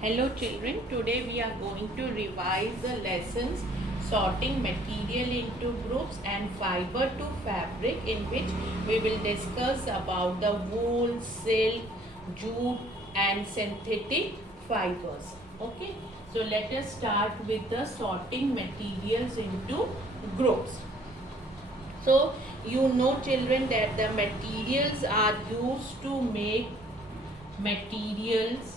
Hello children, today we are going to revise the lessons sorting material into groups and fiber to fabric, in which we will discuss about the wool, silk, jute and synthetic fibers. Okay, so let us start with the sorting materials into groups. So you know children that the materials are used to make materials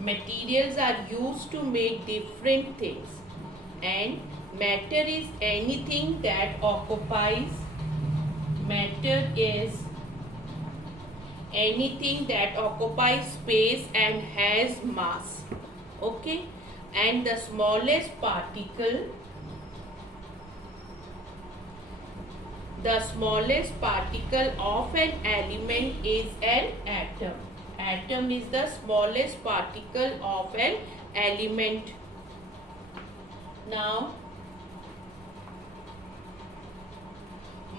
Materials are used to make different things, and matter is anything that occupies matter is anything that occupies space and has mass. Okay, and the smallest particle of an element is an atom. Atom is the smallest particle of an element. Now,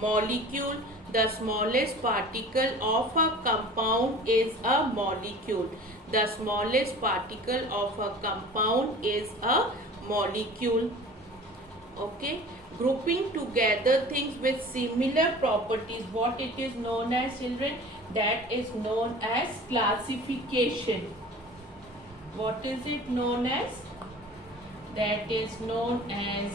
molecule, the smallest particle of a compound is a molecule. The smallest particle of a compound is a molecule. Okay, grouping together things with similar properties, what it is known as children? That is known as classification. What is it known as? That is known as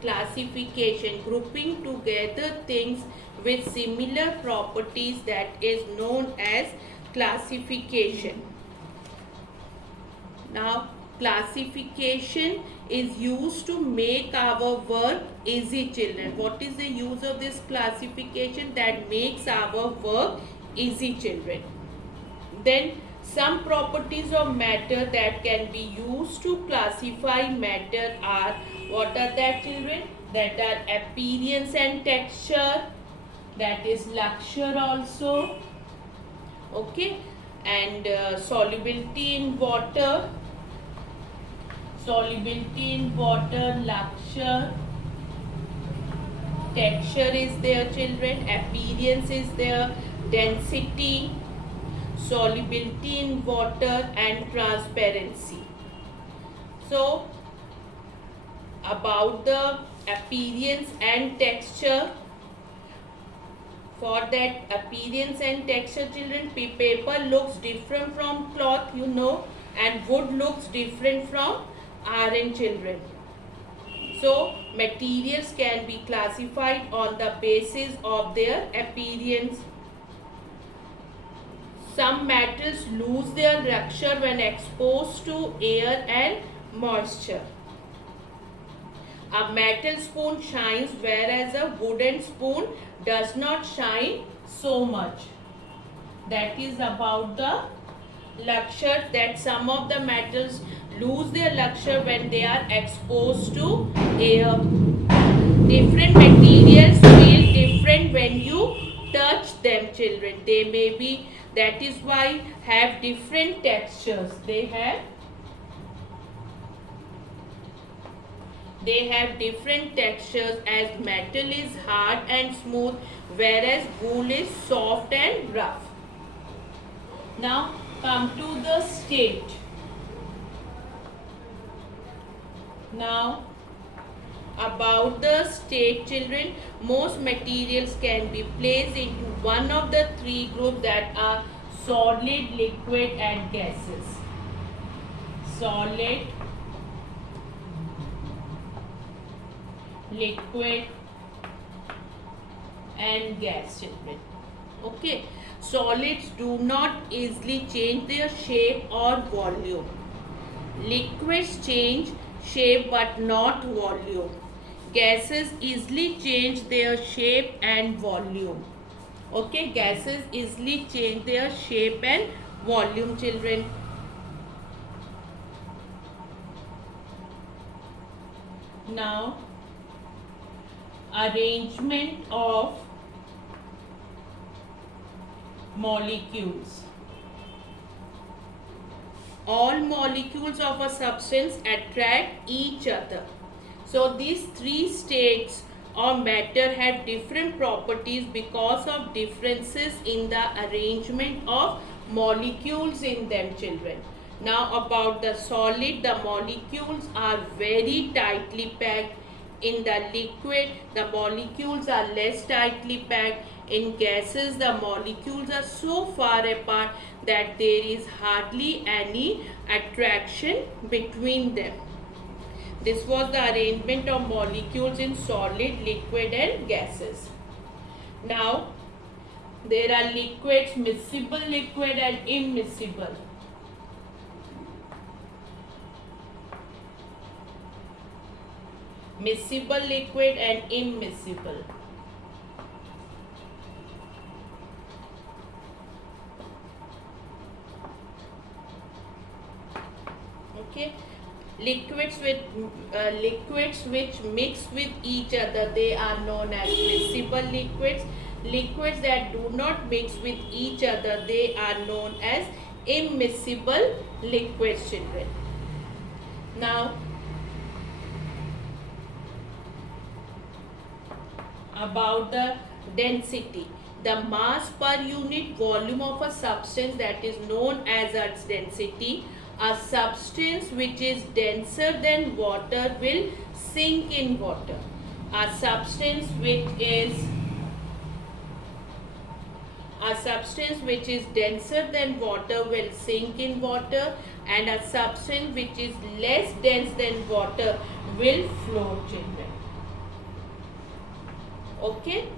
classification. Grouping together things with similar properties, that is known as classification. Now, classification is used to make our work easy, children. What is the use of this classification? That makes our work easy, children. Then some properties of matter that can be used to classify matter are, what are that children? That are appearance and texture, that is luxure also. Okay, and solubility in water, luxure, texture is there children, appearance is there, density, solubility in water and transparency. So about the appearance and texture, for that appearance and texture children, paper looks different from cloth, and wood looks different from iron, children. So materials can be classified on the basis of their appearance. Some metals lose their luster when exposed to air and moisture. A metal spoon shines, whereas a wooden spoon does not shine so much. That is about the luster, that some of the metals lose their luster when they are exposed to air. Different materials feel different when you touch them, children. They may be, that is why, have different textures. They have different textures, as metal is hard and smooth, whereas wool is soft and rough. Now come to the state. Now about the state, children, most materials can be placed into one of the three groups, that are solid, liquid and gases. Solid, liquid and gas, children. Okay, solids do not easily change their shape or volume. Liquids change shape but not volume. Gases easily change their shape and volume. Okay, gases easily change their shape and volume, children. Now, arrangement of molecules. All molecules of a substance attract each other. So these three states or matter have different properties because of differences in the arrangement of molecules in them, children. Now about the solid, the molecules are very tightly packed. In the liquid, the molecules are less tightly packed. In gases, the molecules are so far apart that there is hardly any attraction between them. This was the arrangement of molecules in solid, liquid and gases. Now, there are liquids, miscible liquid and immiscible. Miscible liquid and immiscible. Okay. Liquids which mix with each other, they are known as miscible liquids. Liquids that do not mix with each other, they are known as immiscible liquids, children. Now, about the density. The mass per unit volume of a substance, that is known as its density. A substance which is denser than water will sink in water. A substance which is denser than water will sink in water, and a substance which is less dense than water will float, children. Okay.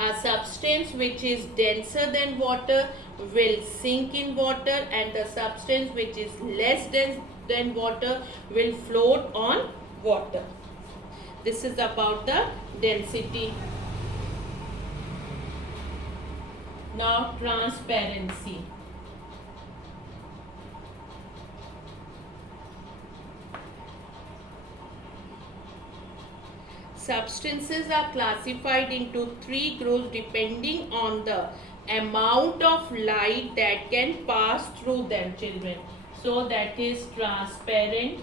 A substance which is denser than water will sink in water, and the substance which is less dense than water will float on water. This is about the density. Now, transparency. Substances are classified into three groups depending on the amount of light that can pass through them, children. So that is transparent,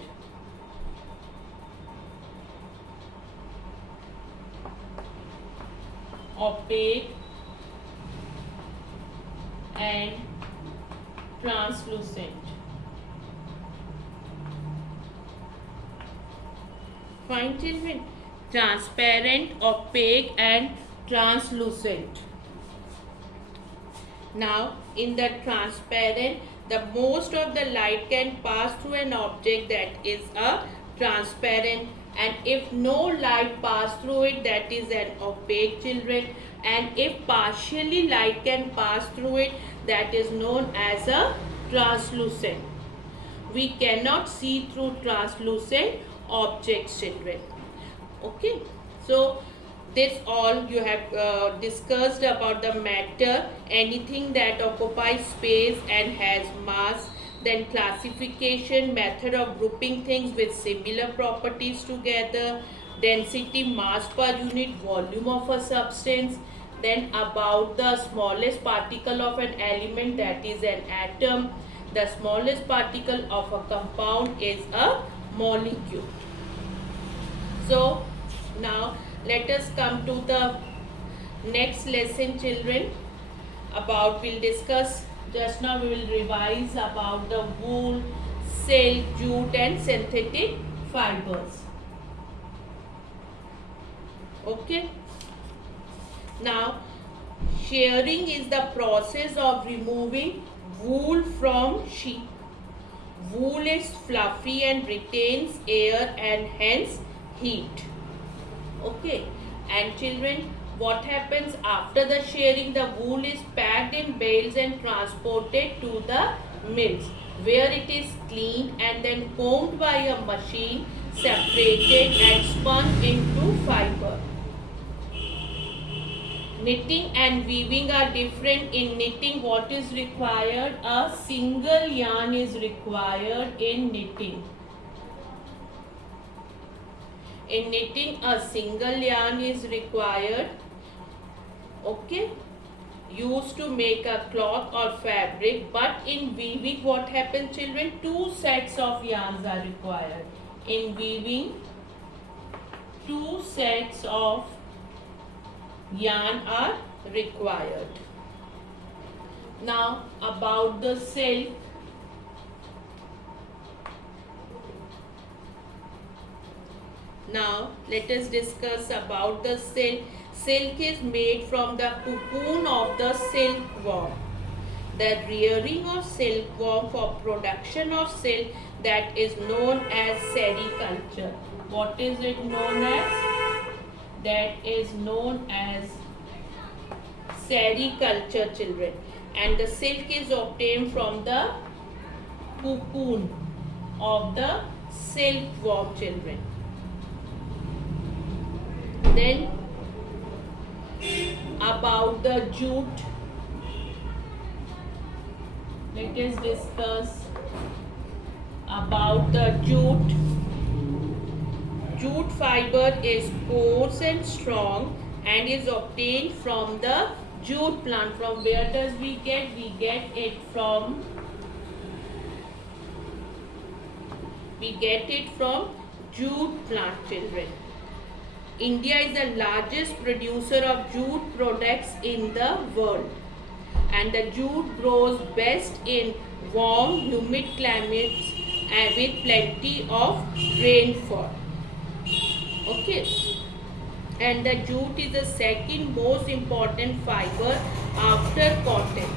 opaque and translucent. Fine, children. Transparent, opaque and translucent. Now, in the transparent, the most of the light can pass through an object, that is a transparent, and if no light pass through it, that is an opaque, children, and if partially light can pass through it, that is known as a translucent. We cannot see through translucent objects, children. Okay, so this all you have discussed about the matter, anything that occupies space and has mass, then classification, method of grouping things with similar properties together, density, mass per unit volume of a substance, then about the smallest particle of an element, that is an atom. The smallest particle of a compound is a molecule. So, now let us come to the next lesson, children. We'll discuss, just now we will revise about the wool, silk, jute and synthetic fibers. Okay. Now, shearing is the process of removing wool from sheep. Wool is fluffy and retains air and hence heat. Okay, and children, what happens after the shearing? The wool is packed in bales and transported to the mills, where it is cleaned and then combed by a machine, separated and spun into fiber. Knitting and weaving are different. In knitting, what is required? A single yarn is required in knitting. In knitting, a single yarn is required. Okay, used to make a cloth or fabric. But in weaving, what happens, children? Two sets of yarns are required. In weaving, 2 sets of yarn are required. Now about the silk. Now let us discuss about the silk. Silk is made from the cocoon of the silkworm. The rearing of silkworm for production of silk, that is known as sericulture. What is it known as? That is known as sericulture, children. And the silk is obtained from the cocoon of the silkworm, children. Then about the jute, let us discuss about the jute. Jute fiber is coarse and strong and is obtained from the jute plant. From where does we get? We get it from jute plant, children. India is the largest producer of jute products in the world, and the jute grows best in warm, humid climates and with plenty of rainfall. Okay, and the jute is the second most important fiber after cotton.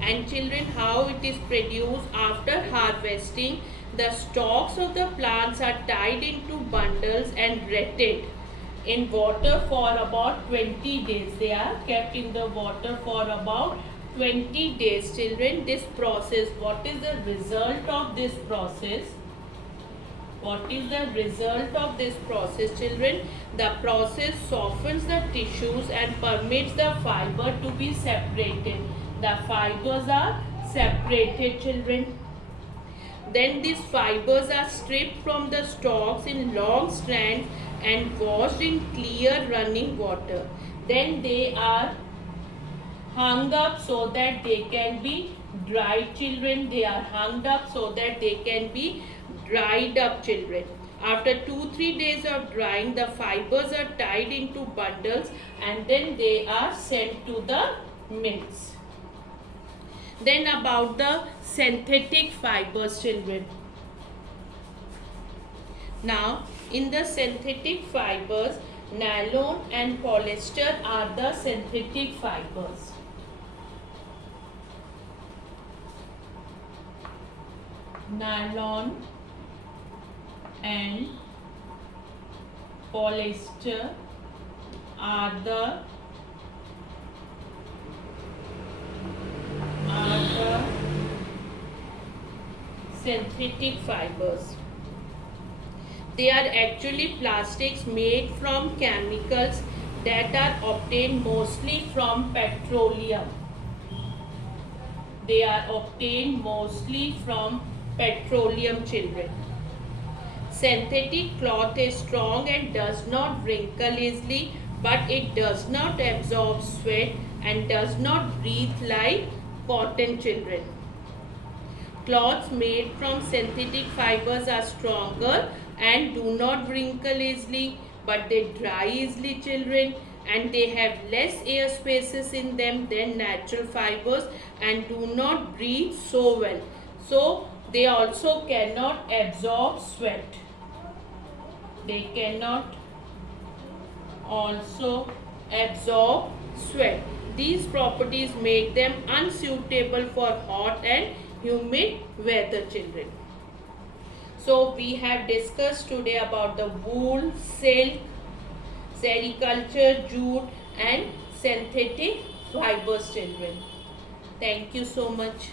And children, how it is produced? After harvesting, the stalks of the plants are tied into bundles and retted in water for about 20 days. They are kept in the water for about 20 days. Children, this process, what is the result of this process? What is the result of this process, children? The process softens the tissues and permits the fiber to be separated. The fibers are separated, children. Then these fibers are stripped from the stalks in long strands and washed in clear running water. Then they are hung up so that they can be dried, children. They are hung up so that they can be dried up, children. After 2-3 days of drying, the fibers are tied into bundles and then they are sent to the mills. Then about the synthetic fibers, children. Now, in the synthetic fibers, nylon and polyester are the synthetic fibers. Nylon and polyester are the synthetic fibers. They are actually plastics made from chemicals that are obtained mostly from petroleum. They are obtained mostly from petroleum, children. Synthetic cloth is strong and does not wrinkle easily, but it does not absorb sweat and does not breathe like cotton, children. Cloths made from synthetic fibers are stronger and do not wrinkle easily, but they dry easily, children, and they have less air spaces in them than natural fibers and do not breathe so well. So they also cannot absorb sweat. They cannot also absorb sweat. These properties make them unsuitable for hot and humid weather, children. So we have discussed today about the wool, silk, sericulture, jute and synthetic fibers, children. Thank you so much.